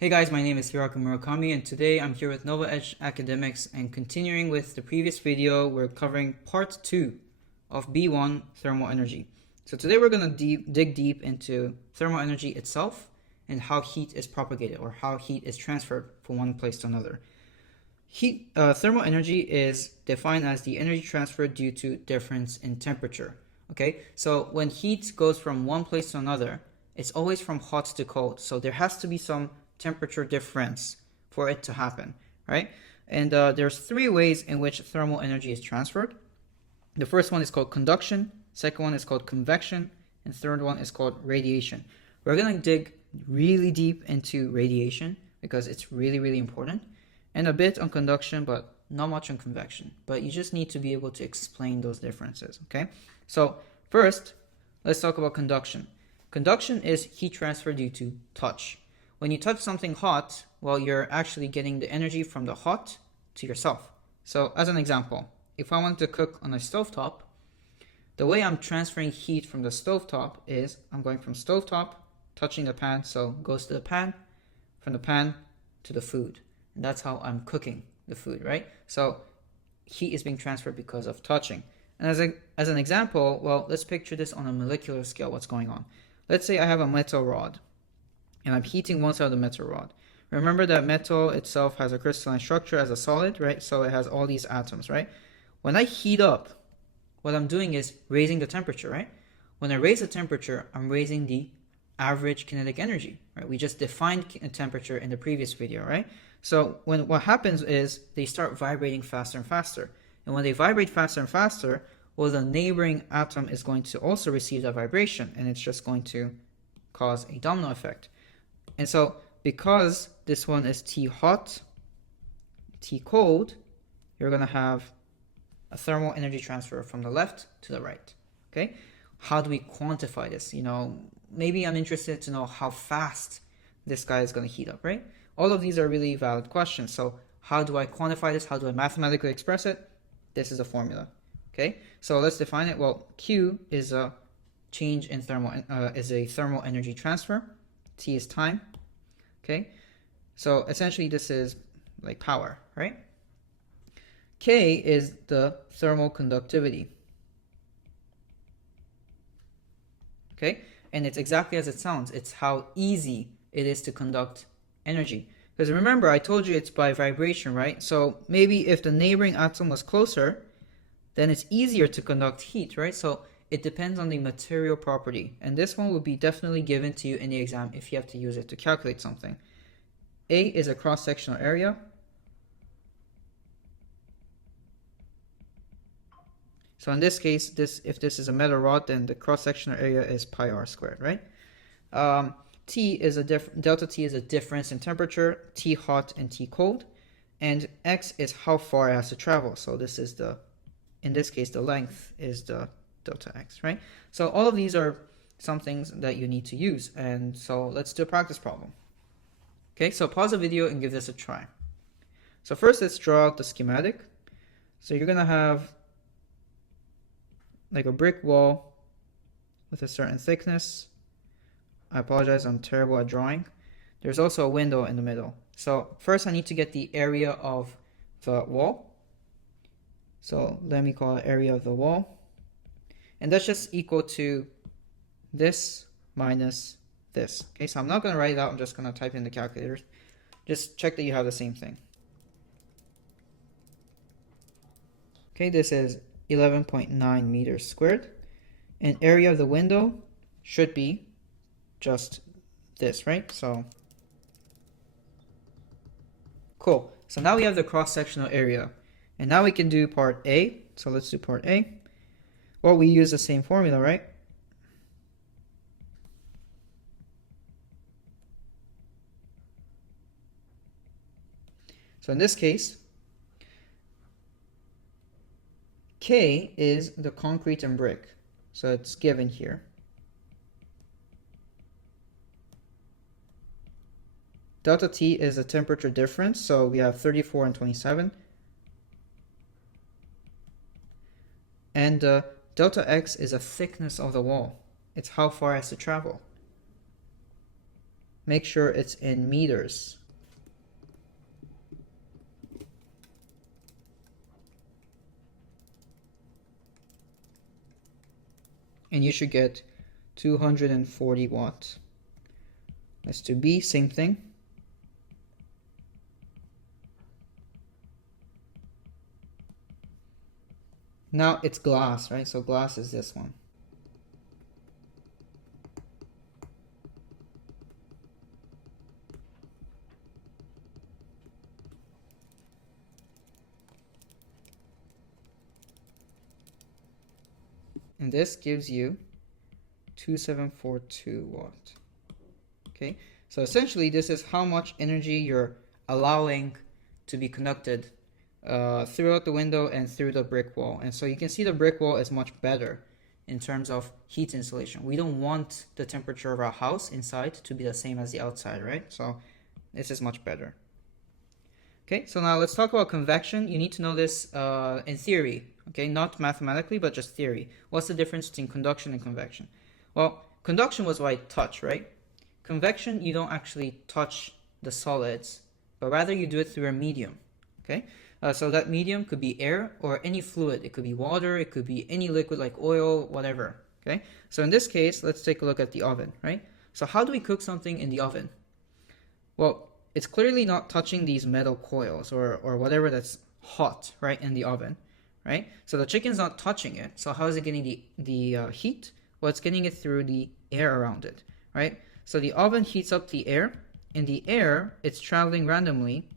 Hey guys, my name is Hiraku Murakami and today I'm here with NovaEdge Academics, and continuing with the previous video, we're covering part 2 of B1 thermal energy. So today we're going to dig deep into thermal energy itself and how heat is propagated or how heat is transferred from one place to another. Thermal energy is defined as the energy transfer due to difference in temperature. Okay, so when heat goes from one place to another, it's always from hot to cold. So there has to be some temperature difference for it to happen, right? And there's 3 ways in which thermal energy is transferred. The first one is called conduction, second one is called convection, and third one is called radiation. We're going to dig really deep into radiation because it's really important, and a bit on conduction, but not much on convection. But you just need to be able to explain those differences, okay? So first, let's talk about conduction. Conduction is heat transfer due to touch. When you touch something hot, well, you're actually getting the energy from the hot to yourself. So as an example, if I want to cook on a stovetop, the way I'm transferring heat from the stovetop is I'm going from stovetop, touching the pan, so it goes to the pan, from the pan to the food. And that's how I'm cooking the food, right? So heat is being transferred because of touching. And as an example, well, let's picture this on a molecular scale, what's going on. Let's say I have a metal rod, and I'm heating one side of the metal rod. Remember that metal itself has a crystalline structure as a solid, right? So it has all these atoms, right? When I heat up, what I'm doing is raising the temperature, right? When I raise the temperature, I'm raising the average kinetic energy, right? We just defined temperature in the previous video, right? So what happens is they start vibrating faster and faster. And when they vibrate faster and faster, well, the neighboring atom is going to also receive that vibration, and it's just going to cause a domino effect. And so because this one is T hot, T cold, you're going to have a thermal energy transfer from the left to the right. Okay? How do we quantify this? Maybe I'm interested to know how fast this guy is going to heat up, right? All of these are really valid questions. So how do I quantify this? How do I mathematically express it? This is a formula. Okay? So let's define it. Well, Q is a change in thermal energy transfer. T is time. Okay, so essentially this is like power, right? K is the thermal conductivity. Okay, and it's exactly as it sounds. It's how easy it is to conduct energy. Because remember, I told you it's by vibration, right? So maybe if the neighboring atom was closer, then it's easier to conduct heat, right? So it depends on the material property. And this one will be definitely given to you in the exam if you have to use it to calculate something. A is a cross-sectional area. So in this case, if this is a metal rod, then the cross-sectional area is pi r squared, right? Delta T is a difference in temperature, T hot and T cold. And X is how far it has to travel. So this is in this case, the length is the delta X, right? So all of these are some things that you need to use. And so let's do a practice problem. Okay, so pause the video and give this a try. So first, let's draw out the schematic. So you're going to have like a brick wall with a certain thickness. I apologize, I'm terrible at drawing. There's also a window in the middle. So first I need to get the area of the wall. So let me call it area of the wall. And that's just equal to this minus this. Okay, so I'm not going to write it out. I'm just going to type in the calculator. Just check that you have the same thing. Okay, this is 11.9 meters squared. And area of the window should be just this, right? So, cool. So now we have the cross-sectional area. And now we can do part A. So let's do part A. Well, we use the same formula, right? So in this case, K is the concrete and brick. So it's given here. Delta T is the temperature difference. So we have 34 and 27. And delta X is a thickness of the wall. It's how far it has to travel. make sure it's in meters. And you should get 240 watts. Let's do B, same thing. Now it's glass, right? So glass is this one. And this gives you 2742 watts. Okay, so essentially this is how much energy you're allowing to be conducted throughout the window and through the brick wall. And so you can see the brick wall is much better in terms of heat insulation. We don't want the temperature of our house inside to be the same as the outside, right? So this is much better. Okay, so now let's talk about convection. You need to know this in theory, okay? Not mathematically, but just theory. What's the difference between conduction and convection? Well, conduction was by touch, right? Convection, you don't actually touch the solids, but rather you do it through a medium, okay? So that medium could be air or any fluid. It could be water, it could be any liquid like oil, whatever, okay? So in this case, let's take a look at the oven, right? So how do we cook something in the oven? Well, it's clearly not touching these metal coils or whatever that's hot, right, in the oven, right? So the chicken's not touching it. So how is it getting the heat? Well, it's getting it through the air around it, right? So the oven heats up the air. In the air, it's traveling randomly,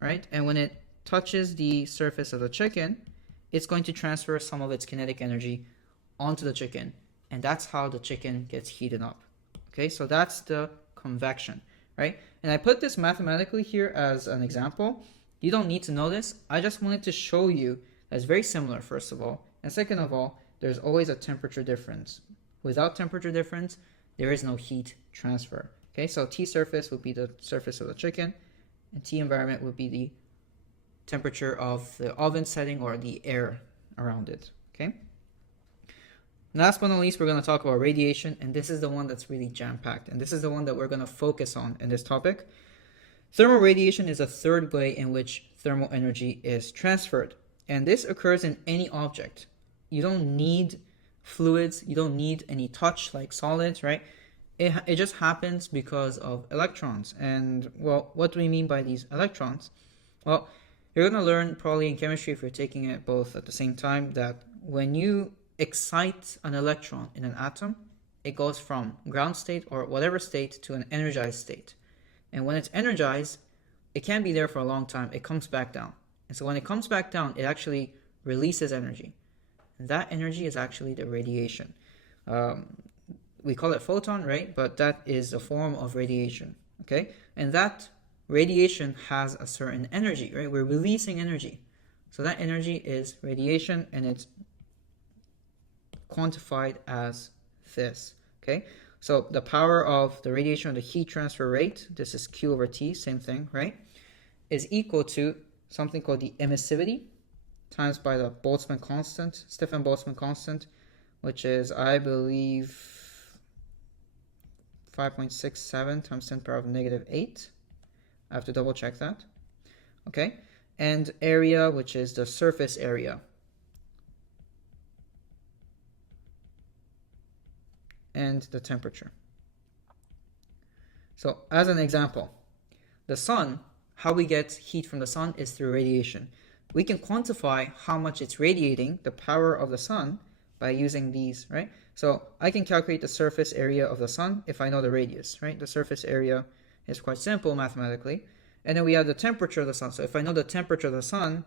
right? And when it touches the surface of the chicken, it's going to transfer some of its kinetic energy onto the chicken. And that's how the chicken gets heated up. Okay, so that's the convection, right? And I put this mathematically here as an example. You don't need to know this. I just wanted to show you that it's very similar, first of all. And second of all, there's always a temperature difference. Without temperature difference, there is no heat transfer. Okay, so T surface would be the surface of the chicken, and T environment would be the temperature of the oven setting or the air around it. Okay. Last but not least, we're going to talk about radiation, and this is the one that's really jam-packed, and this is the one that we're going to focus on in this topic. Thermal radiation is a third way in which thermal energy is transferred, and this occurs in any object. You don't need fluids, you don't need any touch like solids, right? It just happens because of electrons. And well, what do we mean by these electrons? Well, you're going to learn probably in chemistry, if you're taking it both at the same time, that when you excite an electron in an atom, it goes from ground state or whatever state to an energized state. And when it's energized, it can't be there for a long time. It comes back down. And so when it comes back down, it actually releases energy. And that energy is actually the radiation. We call it photon, right? But that is a form of radiation, okay? And that radiation has a certain energy, right? We're releasing energy. So that energy is radiation, and it's quantified as this, okay? So the power of the radiation, or the heat transfer rate, this is Q over T, same thing, right? Is equal to something called the emissivity times by the Boltzmann constant, Stefan-Boltzmann constant, which is, I believe, 5.67 times 10 to the power of -8. I have to double check that. Okay. And area, which is the surface area. And the temperature. So as an example, the sun, how we get heat from the sun is through radiation. We can quantify how much it's radiating, the power of the sun, by using these, right? So I can calculate the surface area of the sun if I know the radius, right? The surface area is quite simple mathematically. And then we have the temperature of the sun. So if I know the temperature of the sun,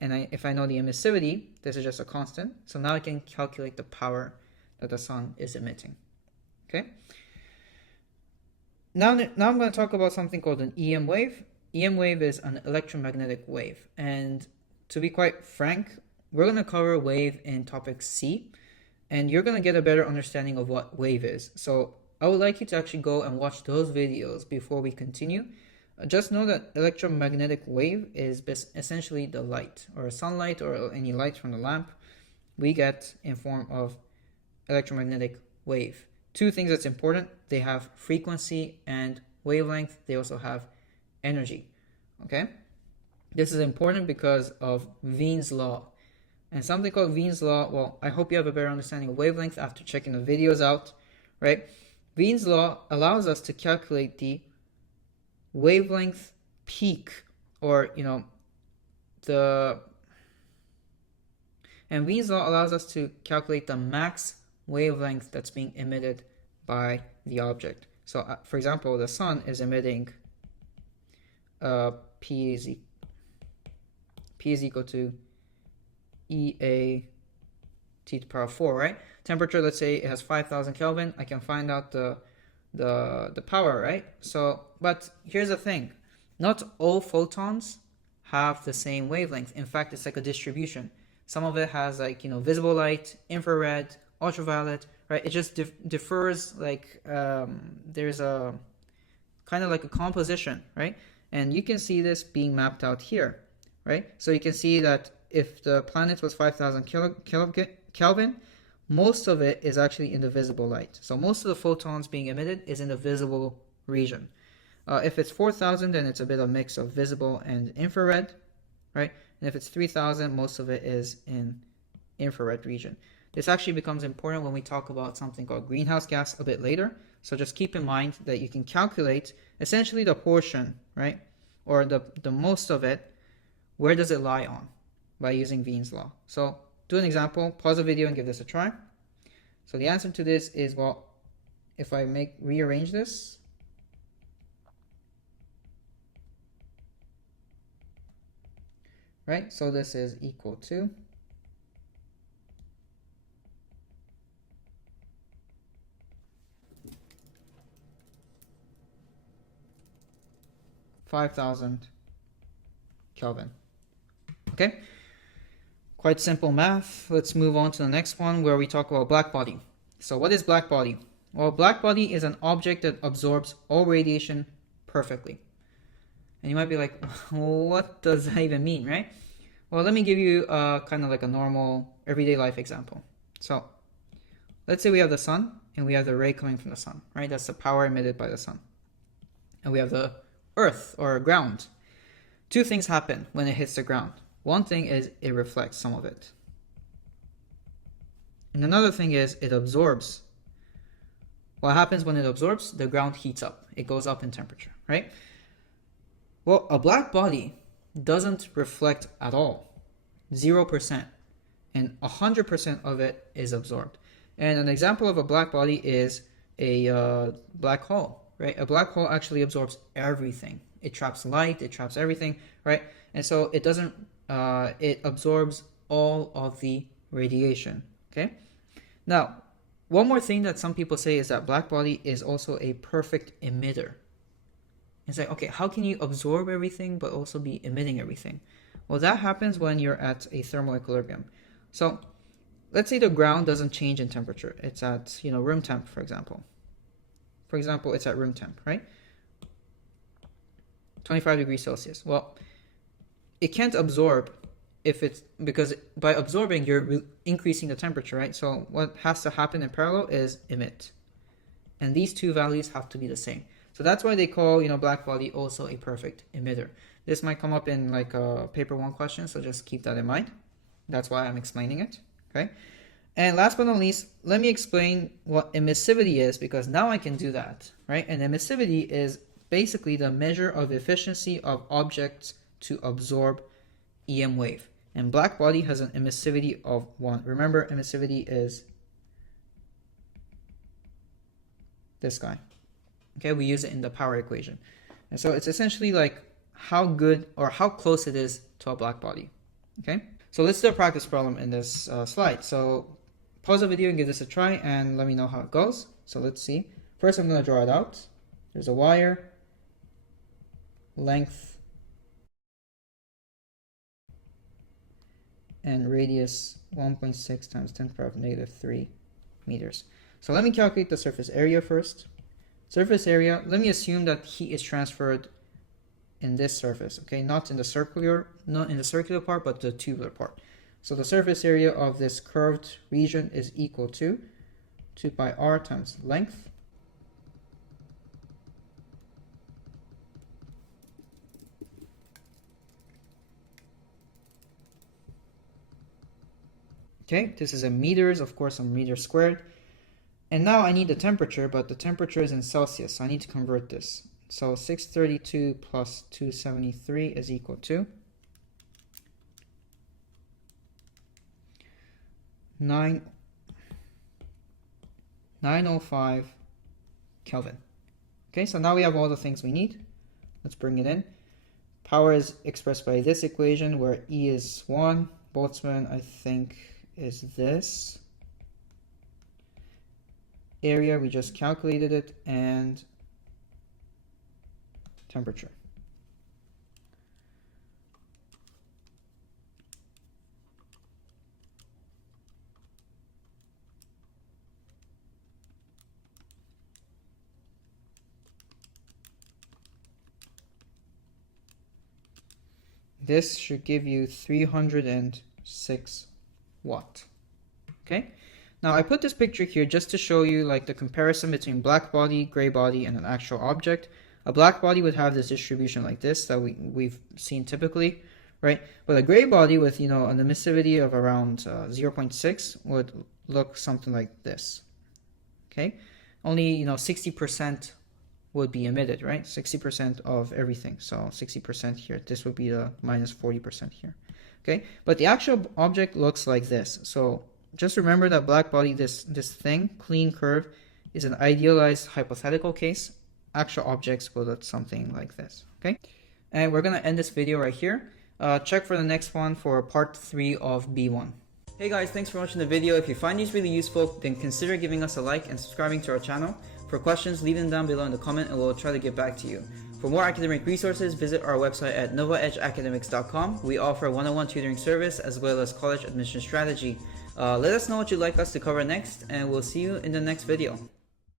and if I know the emissivity, this is just a constant. So now I can calculate the power that the sun is emitting, okay? Now I'm going to talk about something called an EM wave. EM wave is an electromagnetic wave. And to be quite frank, we're going to cover wave in topic C, and you're going to get a better understanding of what wave is. So I would like you to actually go and watch those videos before we continue. Just know that electromagnetic wave is essentially the light, or sunlight, or any light from the lamp we get in form of electromagnetic wave. two things that's important: they have frequency and wavelength. They also have energy. Okay, this is important because of Wein's law. And something called Wein's law, well, I hope you have a better understanding of wavelength after checking the videos out, right? Wein's law allows us to calculate the wavelength peak, or and Wein's law allows us to calculate the max wavelength that's being emitted by the object. So for example, the sun is emitting P is equal to EA T to the power 4, right? Temperature, let's say it has 5,000 Kelvin. I can find out the power, right? So, but here's the thing. Not all photons have the same wavelength. In fact, it's like a distribution. Some of it has like, visible light, infrared, ultraviolet, right? It just differs, like there's a kind of like a composition, right? And you can see this being mapped out here, right? So you can see that if the planet was 5,000 Kelvin, most of it is actually in the visible light. So most of the photons being emitted is in the visible region. If it's 4,000, then it's a bit of a mix of visible and infrared, right? And if it's 3,000, most of it is in infrared region. This actually becomes important when we talk about something called greenhouse gas a bit later. So just keep in mind that you can calculate essentially the portion, right? Or the most of it, where does it lie on, by using Wein's law. So do an example, pause the video and give this a try. So the answer to this is, well, if I rearrange this, right? So this is equal to 5,000 Kelvin. Okay, quite simple math. Let's move on to the next one where we talk about black body. So what is black body? Well, black body is an object that absorbs all radiation perfectly. And you might be like, what does that even mean, right? Well, let me give you kind of like a normal everyday life example. So let's say we have the sun and we have the ray coming from the sun, right? That's the power emitted by the sun. And we have the earth or ground. Two things happen when it hits the ground. One thing is it reflects some of it. And another thing is it absorbs. What happens when it absorbs? The ground heats up. It goes up in temperature, right? Well, a black body doesn't reflect at all. 0%. And 100% of it is absorbed. And an example of a black body is a black hole, right? A black hole actually absorbs everything. It traps light, it traps everything, right? And so it doesn't, it absorbs all of the radiation, okay? Now, one more thing that some people say is that black body is also a perfect emitter. It's like, okay, how can you absorb everything but also be emitting everything? Well, that happens when you're at a thermal equilibrium. So let's say the ground doesn't change in temperature. It's at, room temp, for example. For example, it's at room temp, right? 25 degrees Celsius. Well, it can't absorb because by absorbing, you're increasing the temperature, right? So what has to happen in parallel is emit. And these two values have to be the same. So that's why they call, black body also a perfect emitter. This might come up in like a paper 1 question, so just keep that in mind. That's why I'm explaining it, okay? And last but not least, let me explain what emissivity is, because now I can do that, right? And emissivity is basically the measure of efficiency of objects to absorb EM wave. And black body has an emissivity of 1. Remember, emissivity is this guy. Okay, we use it in the power equation. And so it's essentially like how good or how close it is to a black body. Okay, so let's do a practice problem in this slide. So pause the video and give this a try and let me know how it goes. So let's see. First, I'm going to draw it out. There's a wire, length, and radius 1.6 times 10 to the power of -3 meters. So let me calculate the surface area first. Surface area, let me assume that heat is transferred in this surface, okay? Not in the circular part, but the tubular part. So the surface area of this curved region is equal to 2 pi r times length. Okay, this is in meters, of course, on meters squared. And now I need the temperature, but the temperature is in Celsius, so I need to convert this. So 632 plus 273 is equal to 905 Kelvin. Okay, so now we have all the things we need. Let's bring it in. Power is expressed by this equation where E is 1. Boltzmann, I think, is this. Area, we just calculated it, and temperature. This should give you 306 watt. Okay, now I put this picture here just to show you like the comparison between black body, gray body, and an actual object. A black body would have this distribution like this that we've seen typically, right? But a gray body with, an emissivity of around 0.6 would look something like this. Okay, only 60% would be emitted, right? 60% of everything. So 60% here. This would be the minus 40% here. Okay, but the actual object looks like this. So just remember that black body, this thing, clean curve, is an idealized hypothetical case. Actual objects will look something like this. Okay, and we're gonna end this video right here. Check for the next one for part 3 of B1. Hey guys, thanks for watching the video. If you find these really useful, then consider giving us a like and subscribing to our channel. For questions, leave them down below in the comment and we'll try to get back to you. For more academic resources, visit our website at NovaEdgeAcademics.com. We offer one-on-one tutoring service as well as college admission strategy. Let us know what you'd like us to cover next, and we'll see you in the next video.